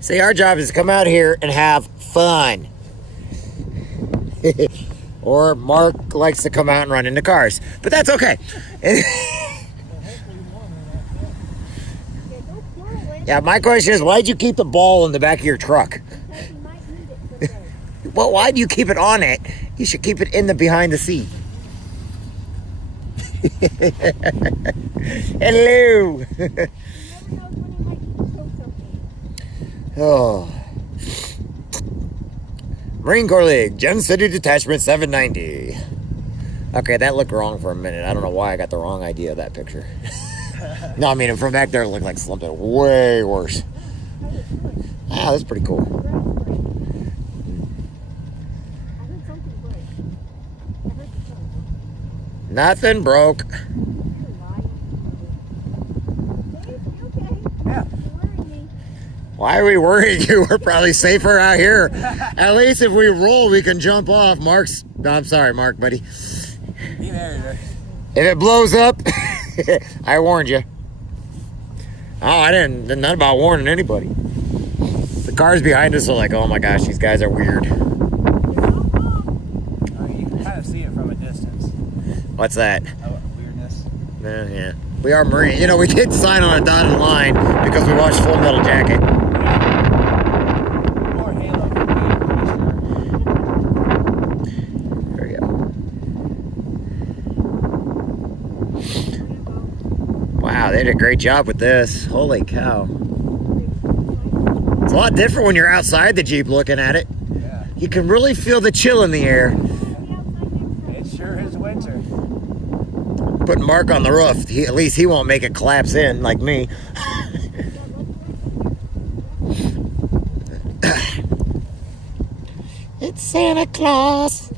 See, our job is to come out here and have fun. Or Mark likes to come out and run into cars. But that's okay. Yeah, my question is, why'd you keep the ball in the back of your truck? Well, why do you keep it on it? You should keep it in the behind the seat. Hello. Oh. Marine Corps League, Gem City Detachment 790. Okay, that looked wrong for a minute. I don't know why I got the wrong idea of that picture. No, I mean, from back there it looked like something way worse. Ah, that's pretty cool. Nothing broke. Yeah. Why are we worrying you? We're probably safer out here. At least if we roll, we can jump off. Mark's... No, I'm sorry, Mark, buddy. If it blows up, I warned you. Oh, I didn't. Not about warning anybody. The cars behind us are like, oh my gosh, these guys are weird. You can kind of see it from a distance. What's that? Weirdness. Yeah. We are Marine. You know, we did sign on a dotted line because we watched Full Metal Jacket. More Halo for me, I'm pretty sure. There we go. Wow, they did a great job with this. Holy cow. It's a lot different when you're outside the Jeep looking at it. Yeah. You can really feel the chill in the air. It sure is winter. Putting Mark on the roof, at least he won't make it collapse in like me. It's Santa Claus.